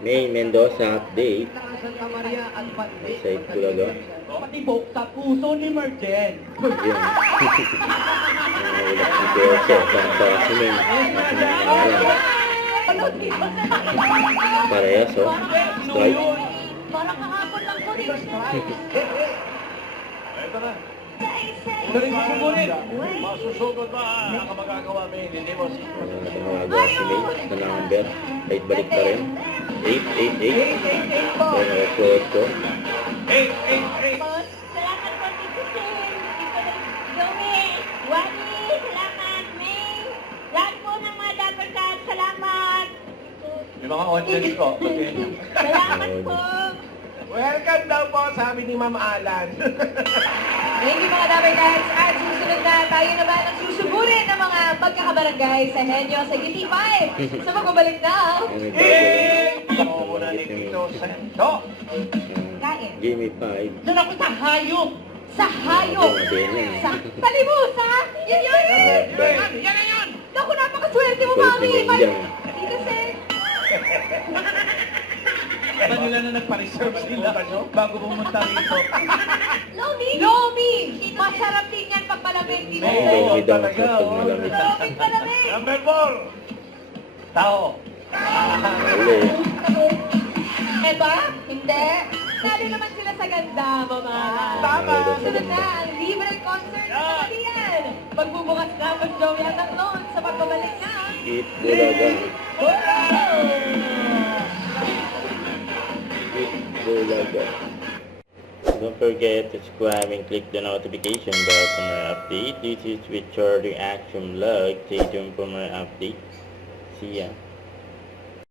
May Mendoza update. Santa Maria at Pante. Side talaga. Patibok sa puso ni Marjen. Yun. Ulat ng PLC. Basta si Ming. Parehas, oh. Strike. Parang kahapon lang po din. Ito na. Galing susugunin. Masusugod ba ang magagawa mo? Hindi mo si... Tumawagawa si May na number. 8 balik pa rin. 888. Yan, record ko. 888. Salamat po, Tito Sen. Tito Joey. Wally, salamat. May. Lahat po ng mga dapat salamat. May mga audience ko. Okay. Salamat po. Welcome daw po, sabi ni Ma'am Alan. Thank you mga Dabber Guys. At susunod na tayo naman ang susuburin ng mga magkakabarangay sa Henyo sa GT5. Sa pagbabalik na Muna ni Tito Santo. kain. Jimmy 5. Doon ako sa hayop. Sa hayop. Sa talibusa. Yun yun. Yan na yun! Naku, napakaswerte mo, Kulit Mami. ni Manjang. Tito Sen. Sa nila na nagpa-reserve sila bago pumunta rito. Lomi. Lomi. Masarap din yan pag malamig. Tito Oo, Sen. Lomi daw talaga, sa pag oo. malamig. Lomi malamig. Number 4. Tao. Mali. Eba? Hindi. Talo naman sila sa ganda, Mama. Tama. Sunod na ang libre concert sa Kalian. Pagbubukas na ng Joey at ang Lon sa pagbabalik na. Eat Bulaga. Eat Bulaga. Don't forget to subscribe and click the notification bell for more update. This is with your reaction vlog. Stay tuned for more updates. See ya.